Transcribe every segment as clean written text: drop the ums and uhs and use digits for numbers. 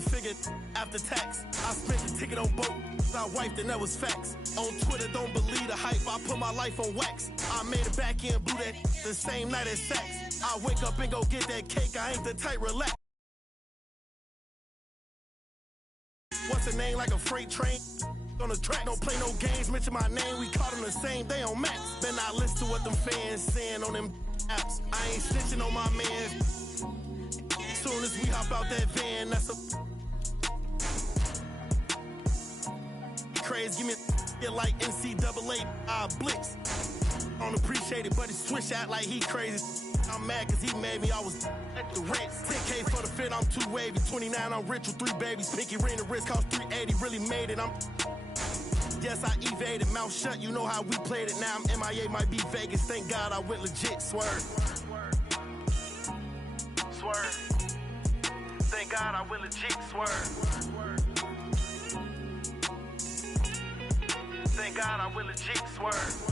7-figure after tax. I spent the ticket on boat. I wiped and that was facts. On Twitter, don't believe the hype. I put my life on wax. I made it back in, blew that the same night as sex. I wake up and go get that cake. I ain't the type, relax. What's the name like a freight train? On the track, don't play no games, mention my name, we caught them the same day on Max. Then I listen to what them fans saying on them apps. I ain't snitching on my man. Soon as we hop out that van, that's a craze, give me a like NCAA blitz. I don't appreciate it, but he switch out like he crazy. I'm mad cause he made me, I was at the Ritz. 10K for the fit, I'm too wavy. 29, I'm rich with 3 babies. Pinky ring, the wrist cost 380, really made it. Yes, I evaded, mouth shut, you know how we played it. Now I'm MIA, might be Vegas, thank God I went legit, swerve. Swerve. Thank God I went legit, swerve. Thank God I went legit, swerve.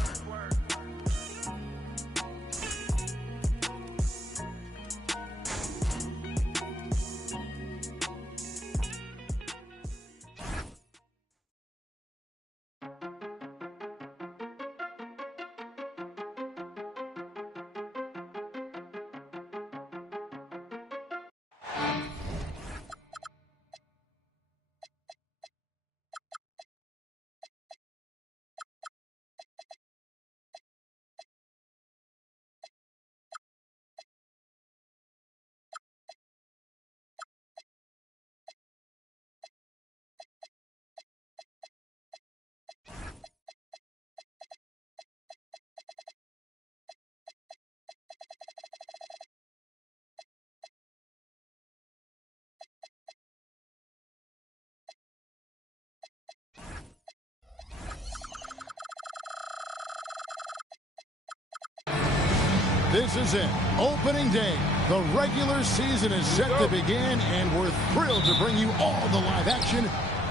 This is it. Opening day. The regular season is set to begin, and we're thrilled to bring you all the live action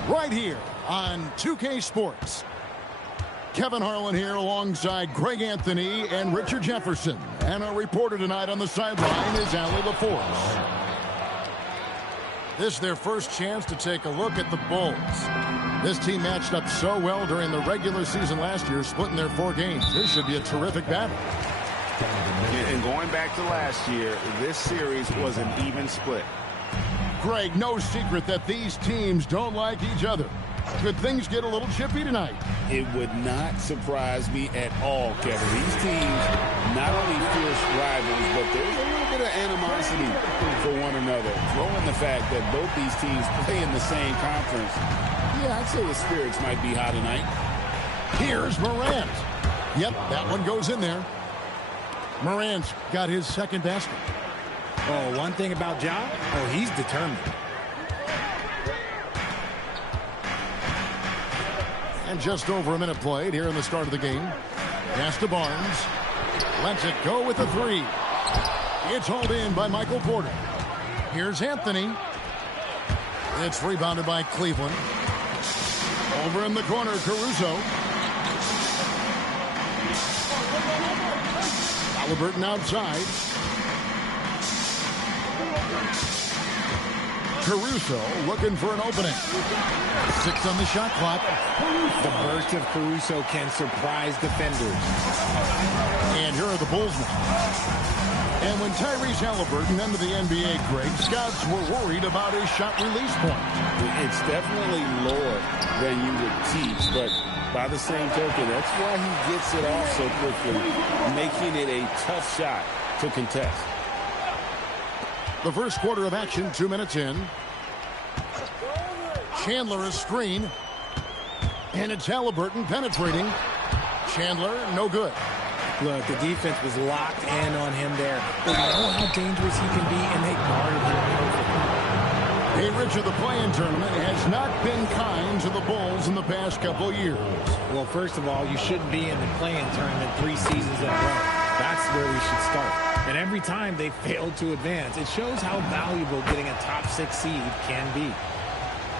right here on 2K Sports. Kevin Harlan here alongside Greg Anthony and Richard Jefferson. And our reporter tonight on the sideline is Allie LaForce. This is their first chance to take a look at the Bulls. This team matched up so well during the regular season last year, splitting their 4 games. This should be a terrific battle. And going back to last year, this series was an even split. Greg, no secret that these teams don't like each other. Could things get a little chippy tonight? It would not surprise me at all, Kevin. These teams not only fierce rivals, but there's a little bit of animosity for one another. Throw in the fact that both these teams play in the same conference. Yeah, I'd say the spirits might be high tonight. Here's Morant. Yep, that one goes in there. Morant's got his second basket. Oh, one thing about Ja, he's determined. And just over a minute played here in the start of the game. Pass to Barnes. Lets it go with the 3. It's hauled in by Michael Porter. Here's Anthony. It's rebounded by Cleveland. Over in the corner, Caruso. Halliburton outside. Caruso looking for an opening. 6 on the shot clock. The burst of Caruso can surprise defenders. And here are the Bulls now. And when Tyrese Halliburton entered the NBA, Greg, scouts were worried about his shot release point. It's definitely lower than you would teach, but by the same token, that's why he gets it off so quickly, making it a tough shot to contest. The first quarter of action, 2 minutes in. Chandler a screen. And it's Halliburton penetrating. Chandler, no good. Look, the defense was locked in on him there. They know how dangerous he can be, and they guarded him perfectly. Hey, Richard, the play-in tournament has not been kind to the Bulls in the past couple of years. Well, first of all, you shouldn't be in the play-in tournament 3 seasons in a row. That's where we should start. And every time they failed to advance, it shows how valuable getting a top 6 seed can be.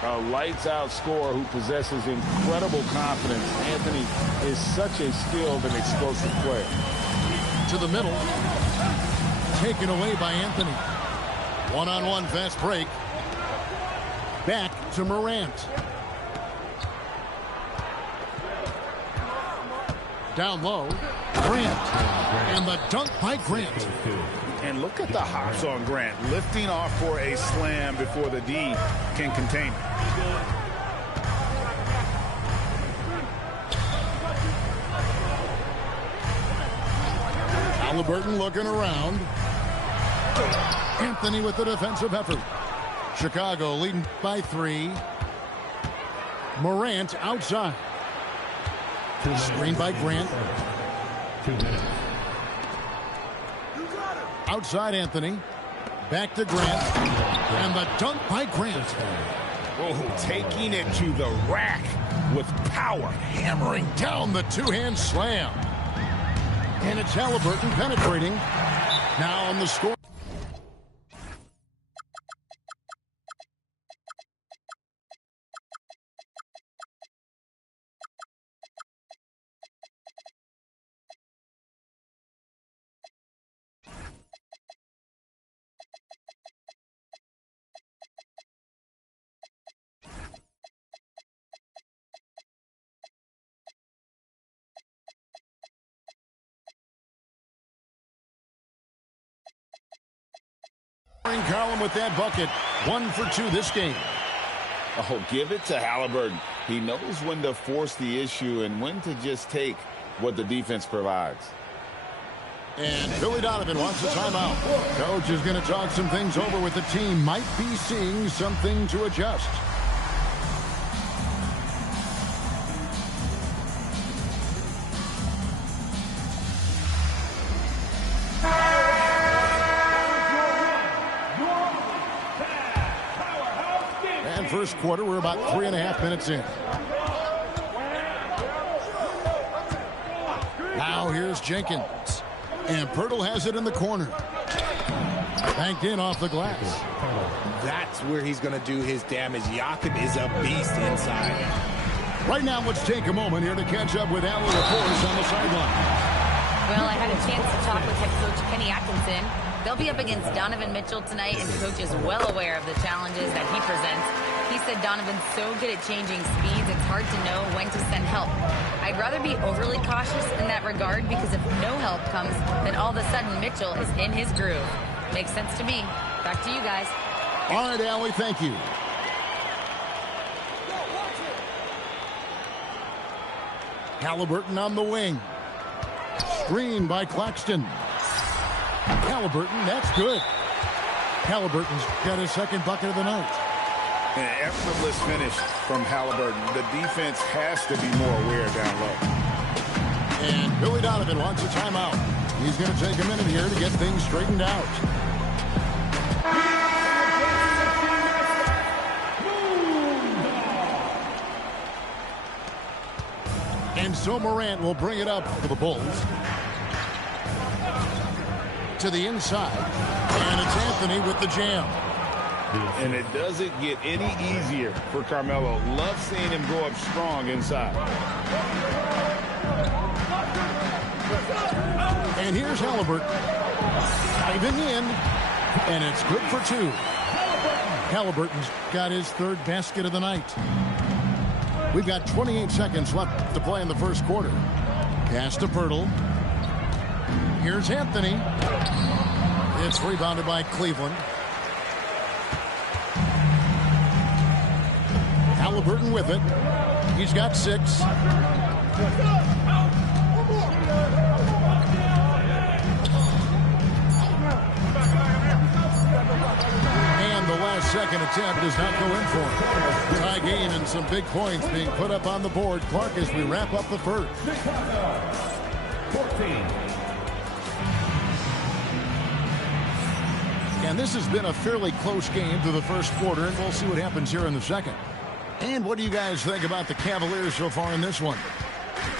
A lights-out scorer who possesses incredible confidence. Anthony is such a skilled and explosive player. To the middle. Taken away by Anthony. One-on-one fast break. Back to Morant. Down low, Grant. And the dunk by Grant. And look at the hops on Grant, lifting off for a slam before the D can contain it. Haliburton looking around. Anthony with the defensive effort. Chicago leading by 3. Morant outside. Screen by Grant. 2 minutes. Outside Anthony. Back to Grant. And the dunk by Grant. Oh, taking it to the rack with power. Hammering down the two-hand slam. And it's Haliburton penetrating. Now on the score. Column with that bucket. 1 for 2 this game. Oh, give it to Haliburton. He knows when to force the issue and when to just take what the defense provides. And Billy Donovan wants a timeout. Coach is going to talk some things over with the team. Might be seeing something to adjust. First quarter, we're about 3.5 minutes in. Now here's Jenkins. And Pirtle has it in the corner. Banked in off the glass. That's where he's going to do his damage. Jakob is a beast inside. Right now, let's take a moment here to catch up with Allie LaForce on the sideline. Well, I had a chance to talk with head coach Kenny Atkinson. They'll be up against Donovan Mitchell tonight, and the coach is well aware of the challenges that he presents. He said Donovan's so good at changing speeds, it's hard to know when to send help. I'd rather be overly cautious in that regard because if no help comes, then all of a sudden Mitchell is in his groove. Makes sense to me. Back to you guys. All right, Allie, thank you. Haliburton on the wing. Screen by Claxton. Haliburton, that's good. Haliburton's got his second bucket of the night. An effortless finish from Haliburton. The defense has to be more aware down low. And Billy Donovan wants a timeout. He's going to take a minute here to get things straightened out. And so Morant will bring it up for the Bulls. To the inside. And it's Anthony with the jam. And it doesn't get any easier for Carmelo. Love seeing him go up strong inside. And here's Haliburton. Diving in. And it's good for 2. Haliburton's got his third basket of the night. We've got 28 seconds left to play in the first quarter. Pass to Pirtle. Here's Anthony. It's rebounded by Cleveland. Haliburton with it. He's got 6. And the last second attempt does not go in for him. Tie game and some big points being put up on the board. Clark, as we wrap up the first. 14. And this has been a fairly close game through the first quarter, and we'll see what happens here in the second. And what do you guys think about the Cavaliers so far in this one?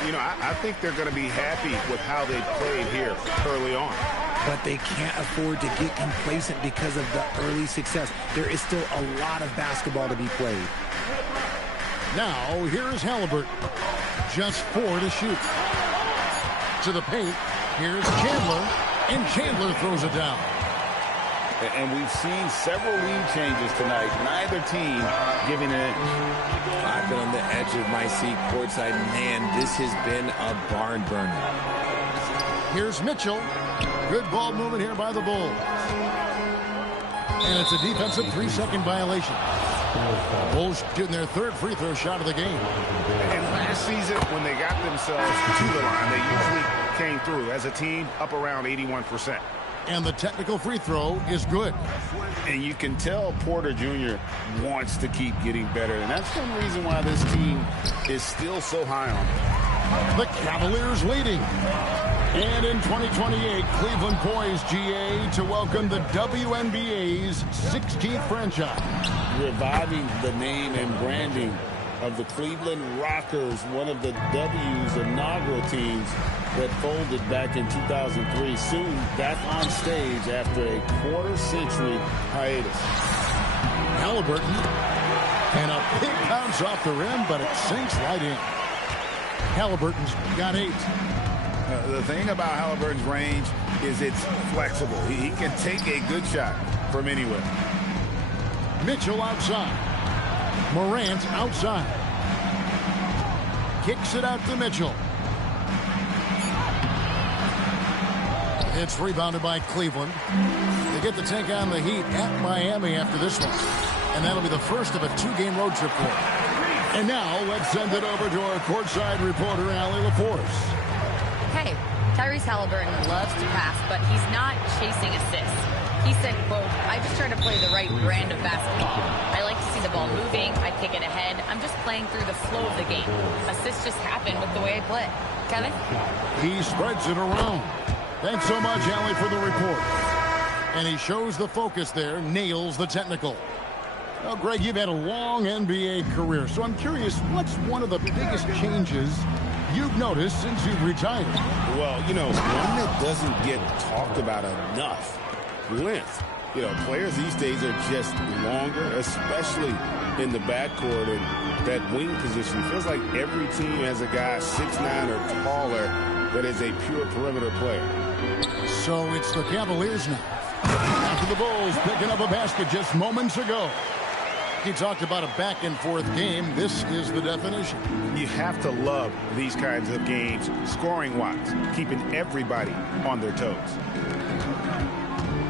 You know, I think they're going to be happy with how they played here early on. But they can't afford to get complacent because of the early success. There is still a lot of basketball to be played. Now, here is Haliburton. Just 4 to shoot. To the paint. Here's Chandler. And Chandler throws it down. And we've seen several lead changes tonight. Neither team giving an inch. I've been on the edge of my seat courtside. Man, this has been a barn burner. Here's Mitchell. Good ball movement here by the Bulls. And it's a defensive 3-second violation. Bulls getting their third free throw shot of the game. And last season, when they got themselves to the line, they usually came through as a team up around 81%. And the technical free throw is good. And you can tell Porter Jr. wants to keep getting better. And that's one reason why this team is still so high on him. The Cavaliers leading. And in 2028, Cleveland poised, GA, to welcome the WNBA's 16th franchise. Reviving the name and branding of the Cleveland Rockers, one of the W's inaugural teams that folded back in 2003. Soon back on stage after a quarter-century hiatus. Halliburton. And a big bounce off the rim, but it sinks right in. Halliburton's got 8. The thing about Halliburton's range is it's flexible. He can take a good shot from anywhere. Mitchell outside. Morant outside. Kicks it out to Mitchell. It's rebounded by Cleveland. They get to take on the Heat at Miami after this one. And that'll be the first of a 2-game road trip for them. And now let's send it over to our courtside reporter, Allie LaForce. Hey, Tyrese Halliburton loves to pass, but he's not chasing assists. He said, quote, I just try to play the right brand of basketball. I like to see the ball moving. I kick it ahead. I'm just playing through the flow of the game. Assists just happen with the way I play. Kevin? He spreads it around. Thanks so much, Allie, for the report. And he shows the focus there, nails the technical. Well, Greg, you've had a long NBA career, so I'm curious, what's one of the biggest changes you've noticed since you've retired? Well, you know, one that doesn't get talked about enough, length. You know, players these days are just longer, especially in the backcourt and that wing position. It feels like every team has a guy 6'9" or taller that is a pure perimeter player. So it's the Cavaliers now. After the Bulls picking up a basket just moments ago. He talked about a back-and-forth game. This is the definition. You have to love these kinds of games, scoring-wise, keeping everybody on their toes.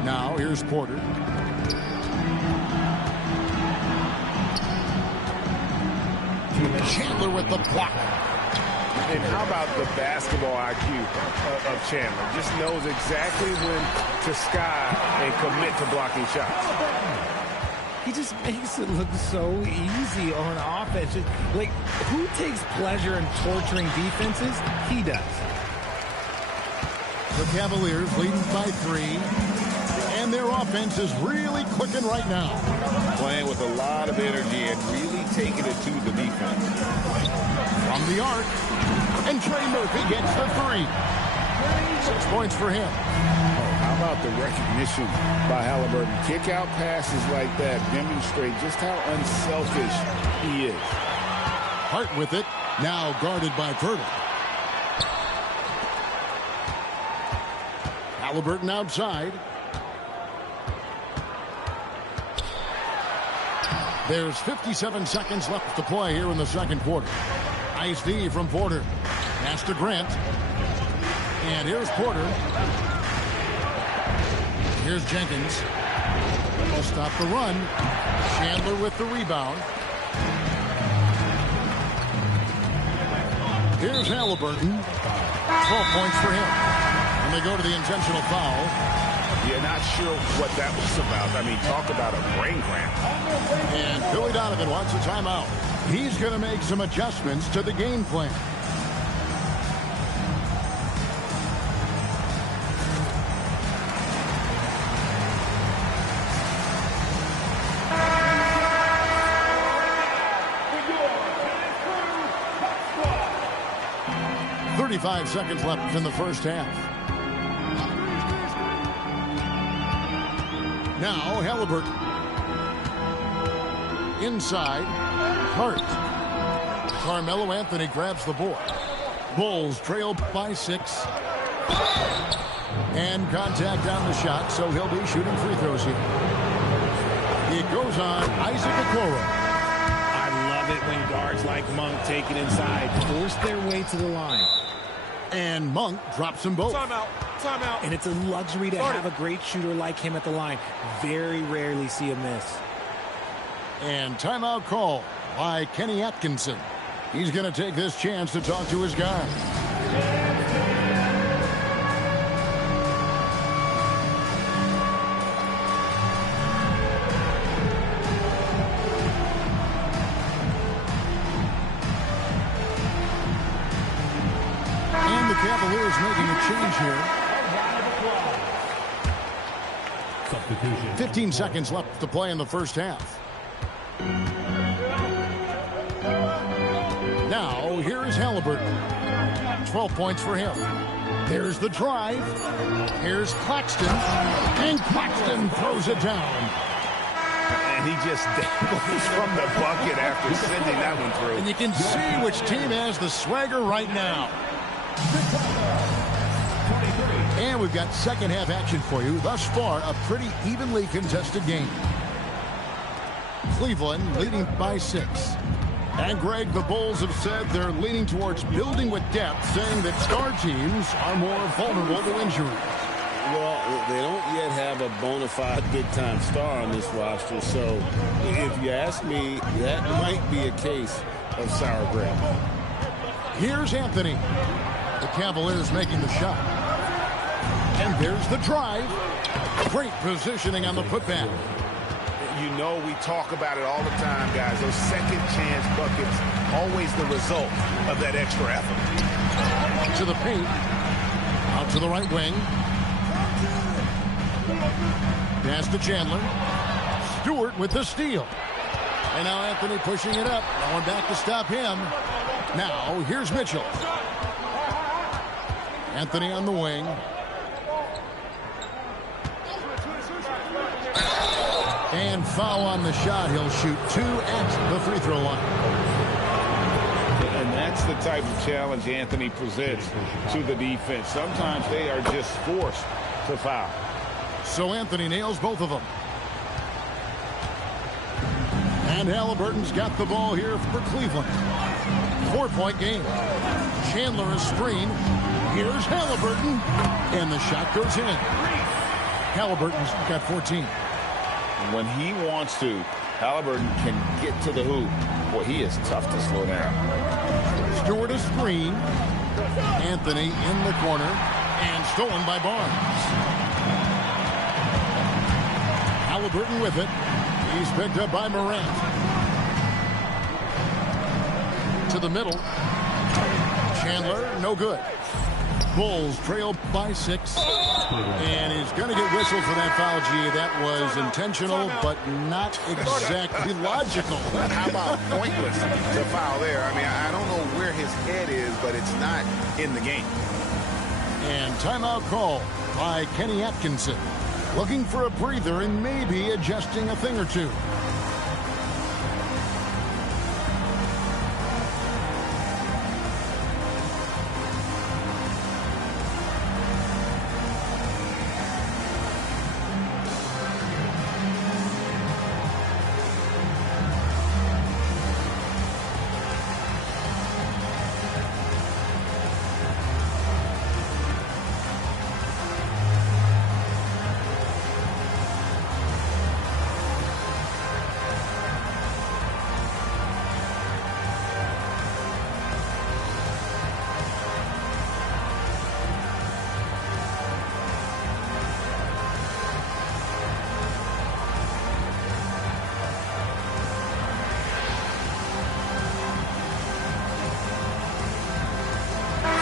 Now, here's Porter. Chandler with the block. And how about the basketball IQ of Chandler? Just knows exactly when to sky and commit to blocking shots. He just makes it look so easy on offense. Like, who takes pleasure in torturing defenses? He does. The Cavaliers leading by 3. And their offense is really clicking right now. Playing with a lot of energy and really taking it to the defense. From the arc. And Trey Murphy gets the 3. 6 points for him. How about the recognition by Halliburton? Kick-out passes like that demonstrate just how unselfish he is. Hart with it, now guarded by Curtis. Halliburton outside. There's 57 seconds left to play here in the second quarter. Nice D from Porter. Pass to Grant. And here's Porter. Here's Jenkins. Will stop the run. Chandler with the rebound. Here's Halliburton. 12 points for him. And they go to the intentional foul. You're not sure what that was about. I mean, talk about a brain cramp. And Billy Donovan wants a timeout. He's going to make some adjustments to the game plan. .35 seconds left in the first half. Now Halliburton. Inside. Hart. Carmelo Anthony grabs the board. Bulls trail by 6. And contact on the shot, so he'll be shooting free throws here. It goes on Isaac Okoro. I love it when guards like Monk take it inside, force their way to the line. And Monk drops them both. Timeout. Timeout. And it's a luxury to have a great shooter like him at the line. Very rarely see a miss. And timeout call by Kenny Atkinson. He's going to take this chance to talk to his guy. And the Cavaliers making a change here. Substitution. 15 seconds left to play in the first half. Now, here is Halliburton. 12 points for him. There's the drive. Here's Claxton. And Claxton throws it down. And he just dangles from the bucket after sending that one through. And you can see which team has the swagger right now. And we've got second half action for you. Thus far, a pretty evenly contested game. Cleveland leading by 6. And Greg, the Bulls have said they're leaning towards building with depth, saying that star teams are more vulnerable to injury. Well, they don't yet have a bona fide big-time star on this roster, so if you ask me, that might be a case of sour grapes. Here's Anthony. The Cavaliers making the shot. And there's the drive. Great positioning on the putback. You know we talk about it all the time, guys. Those second chance buckets, always the result of that extra effort. To the paint. Out to the right wing. Pass to Chandler. Stewart with the steal. And now Anthony pushing it up. No one back to stop him. Now here's Mitchell. Anthony on the wing. And foul on the shot. He'll shoot 2 at the free throw line. And that's the type of challenge Anthony presents to the defense. Sometimes they are just forced to foul. So Anthony nails both of them. And Halliburton's got the ball here for Cleveland. 4-point game. Chandler a screen. Here's Halliburton. And the shot goes in. Halliburton's got 14. When he wants to, Halliburton can get to the hoop. Boy, he is tough to slow down. Stewart a screen. Anthony in the corner. And stolen by Barnes. Halliburton with it. He's picked up by Morant. To the middle. Chandler, no good. Bulls trail by 6. And he's going to get whistled for that foul, G. That was intentional, but not exactly logical. How about pointless to foul there? I mean, I don't know where his head is, but it's not in the game. And timeout call by Kenny Atkinson. Looking for a breather and maybe adjusting a thing or two.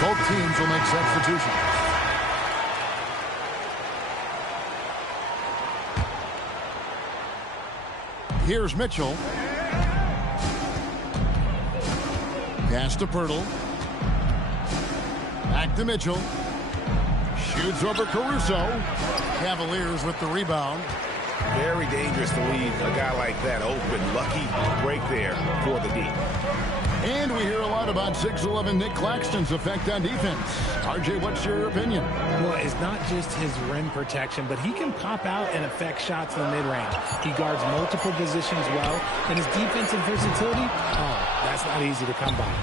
Both teams will make substitutions. Here's Mitchell. Pass to Pirtle. Back to Mitchell. Shoots over Caruso. Cavaliers with the rebound. Very dangerous to leave a guy like that open. Lucky break there for the D. And we hear a lot about 6'11" Nick Claxton's effect on defense. RJ, what's your opinion? Well, it's not just his rim protection, but he can pop out and affect shots in the mid-range. He guards multiple positions well, and his defensive versatility, that's not easy to come by.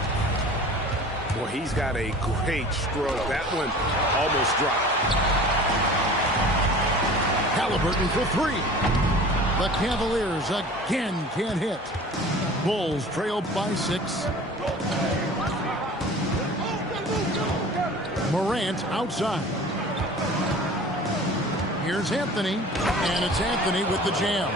Well, he's got a great stroke. That one almost dropped. Halliburton for three. The Cavaliers again can't hit. Bulls trail by 6. Morant outside. Here's Anthony, and it's Anthony with the jam.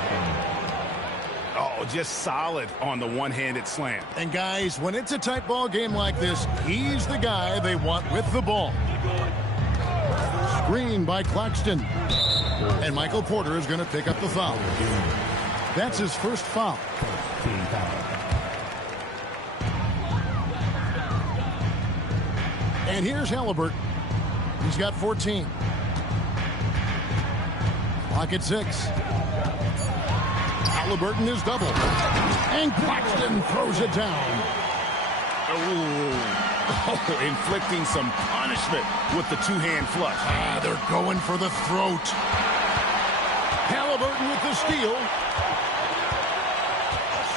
Oh, just solid on the one-handed slam. And guys, when it's a tight ball game like this, he's the guy they want with the ball. Screen by Claxton. And Michael Porter is going to pick up the foul. That's his first foul. And here's Halliburton. He's got 14. Clock at 6. Halliburton is double. And Claxton throws it down. Oh, inflicting some punishment with the two-hand flush. They're going for the throat. Halliburton with the steal.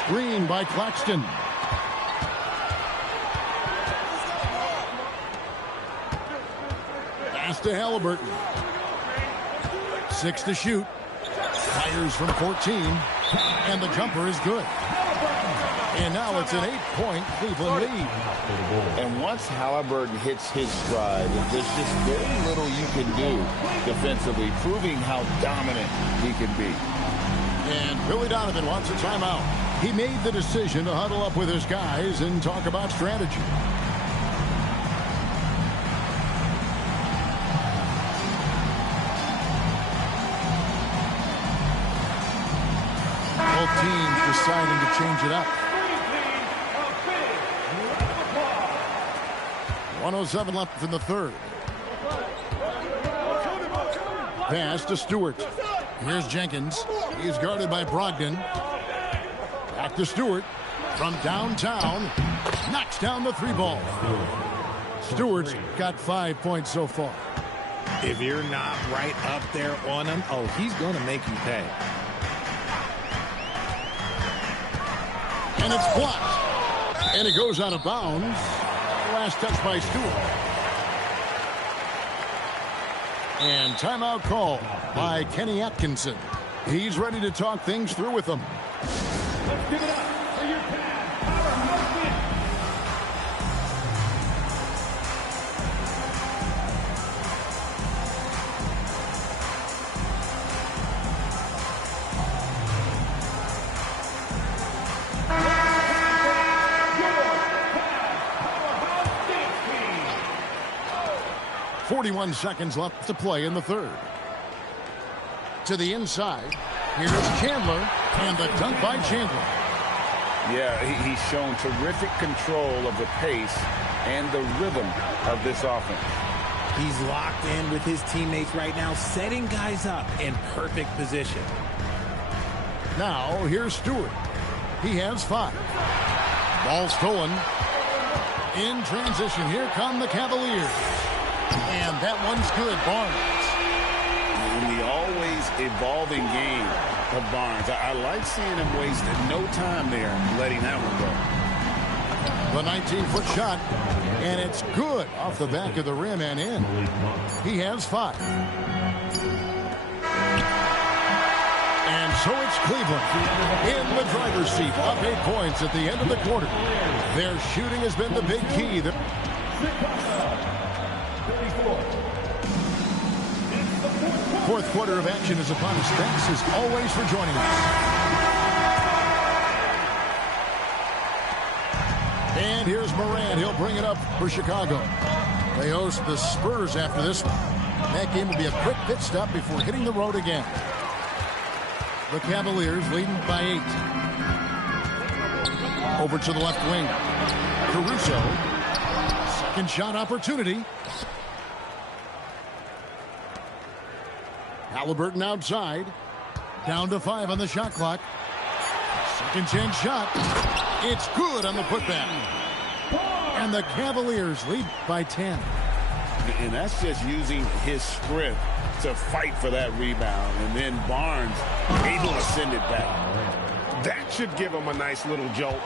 Screen by Claxton. Pass to Halliburton. 6 to shoot. Fires from 14. And the jumper is good. And now it's an 8-point Cleveland lead. And once Halliburton hits his stride, there's just very little you can do defensively, proving how dominant he can be. And Billy Donovan wants a timeout. He made the decision to huddle up with his guys and talk about strategy. Both teams deciding to change it up. 1:07 left in the third. Pass to Stewart. Here's Jenkins. He's guarded by Brogdon. Back to Stewart. From downtown. Knocks down the 3-ball. Stewart's got 5 points so far. If you're not right up there on him, he's going to make you pay. And it's blocked. And it goes out of bounds. Last touch by Stewart. And timeout call by Kenny Atkinson. He's ready to talk things through with them. Let's give it up for your Cavs. 41 seconds left to play in the third. To the inside. Here's Chandler. And the dunk by Chandler. Yeah, he's shown terrific control of the pace and the rhythm of this offense. He's locked in with his teammates right now, setting guys up in perfect position. Now, here's Stewart. He has 5. Ball stolen. In transition, here come the Cavaliers. And that one's good, Barnes. In the always evolving game of Barnes, I like seeing him waste no time there, letting that one go. The 19-foot shot, and it's good off the back of the rim and in. He has 5. And so it's Cleveland in the driver's seat, up 8 points at the end of the quarter. Their shooting has been the big key. Fourth quarter of action is upon us. Thanks as always for joining us. And here's Morant. He'll bring it up for Chicago. They host the Spurs after this one. That game will be a quick pit stop before hitting the road again. The Cavaliers leading by 8. Over to the left wing. Caruso. Second shot opportunity. Halliburton outside. Down to 5 on the shot clock. Second chance shot. It's good on the putback. And the Cavaliers lead by 10. And that's just using his strength to fight for that rebound. And then Barnes able to send it back. That should give them a nice little jolt.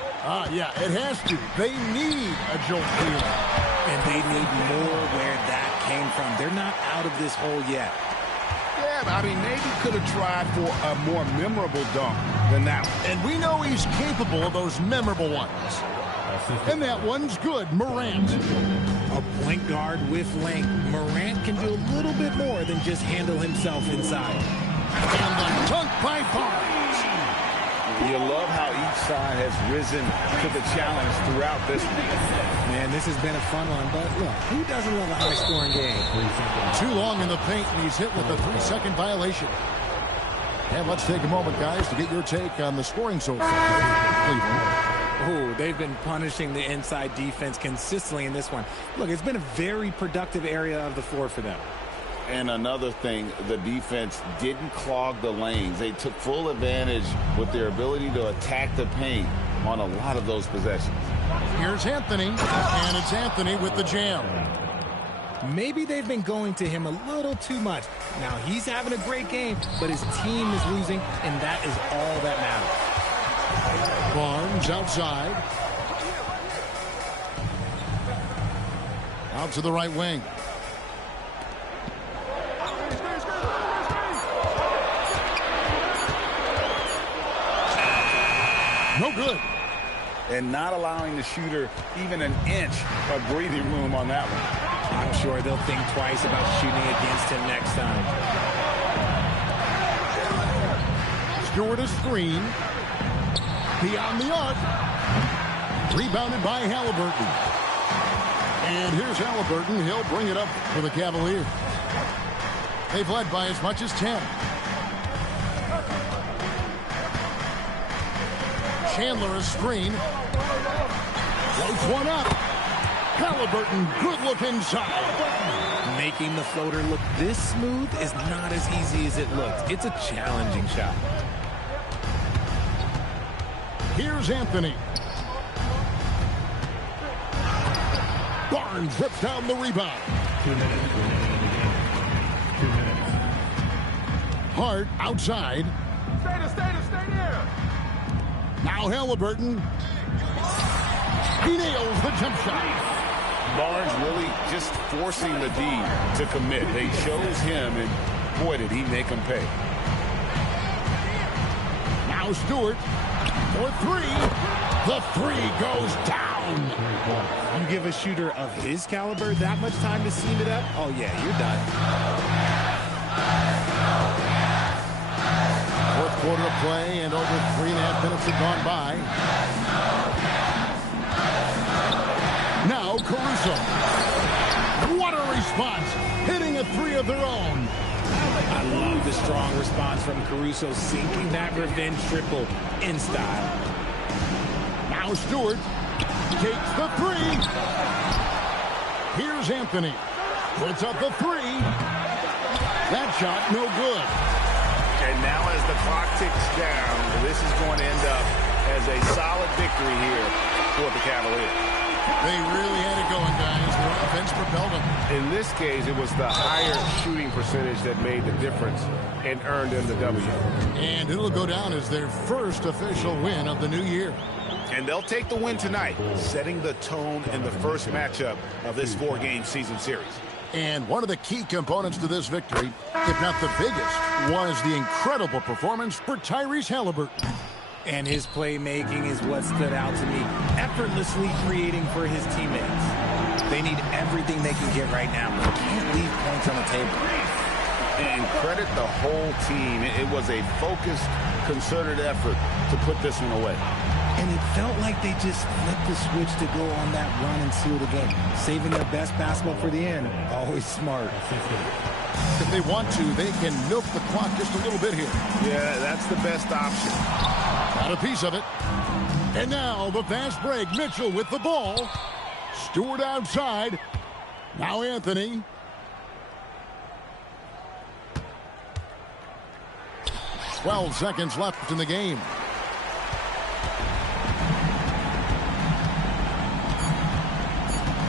Yeah, it has to. They need a jolt here. And they need more where that came from. They're not out of this hole yet. Yeah, I mean, maybe could have tried for a more memorable dunk than that one. And we know he's capable of those memorable ones. And that one's good. Morant. A point guard with length. Morant can do a little bit more than just handle himself inside. And the dunk by Barnes. You love how each side has risen to the challenge throughout this one. Man, this has been a fun one, but look, who doesn't love a high-scoring game? Too long in the paint, and he's hit with a 3-second violation. And let's take a moment, guys, to get your take on the scoring so far. Cleveland. Oh, they've been punishing the inside defense consistently in this one. Look, it's been a very productive area of the floor for them. And another thing, the defense didn't clog the lanes. They took full advantage with their ability to attack the paint on a lot of those possessions. Here's Anthony, and it's Anthony with the jam. Maybe they've been going to him a little too much. Now, he's having a great game, but his team is losing, and that is all that matters. Barnes outside. Out to the right wing. No good. And not allowing the shooter even an inch of breathing room on that one. I'm sure they'll think twice about shooting against him next time. Stewart a screen. Beyond the arc. Rebounded by Halliburton. And here's Halliburton. He'll bring it up for the Cavaliers. They've led by as much as 10. Chandler a screen. Floats one up. Halliburton, good look inside. Making the floater look this smooth is not as easy as it looks. It's a challenging shot. Here's Anthony. Barnes rips down the rebound. 2 minutes. 2 minutes. Hart outside. Stay there. Now Halliburton. He nails the jump shot. Barnes really just forcing the D to commit. They chose him, and boy, did he make them pay. Now Stewart for three. The three goes down. You give a shooter of his caliber that much time to seam it up? Oh, yeah, you're done. Fourth quarter of play, and over 3.5 minutes have gone by. Now Caruso. What a response. Hitting a three of their own. I love the strong response from Caruso, sinking that revenge triple in style. Now Stewart takes the three. Here's Anthony. Puts up the three. That shot no good. And now as the clock ticks down, this is going to end up as a solid victory here for the Cavaliers. They really had it going, guys. Their offense propelled them. In this case, it was the higher shooting percentage that made the difference and earned them the W. And it'll go down as their first official win of the new year. And they'll take the win tonight, setting the tone in the first matchup of this 4-game season series. And one of the key components to this victory, if not the biggest, was the incredible performance for Tyrese Halliburton. And his playmaking is what stood out to me, effortlessly creating for his teammates. They need everything they can get right now. They can't leave points on the table. And credit the whole team. It was a focused, concerted effort to put this one away. And it felt like they just flipped the switch to go on that run and seal the game. Saving their best basketball for the end. Always smart. If they want to, they can milk the clock just a little bit here. Yeah, that's the best option. Got a piece of it. And now the fast break. Mitchell with the ball. Stewart outside. Now Anthony. .12 seconds left in the game.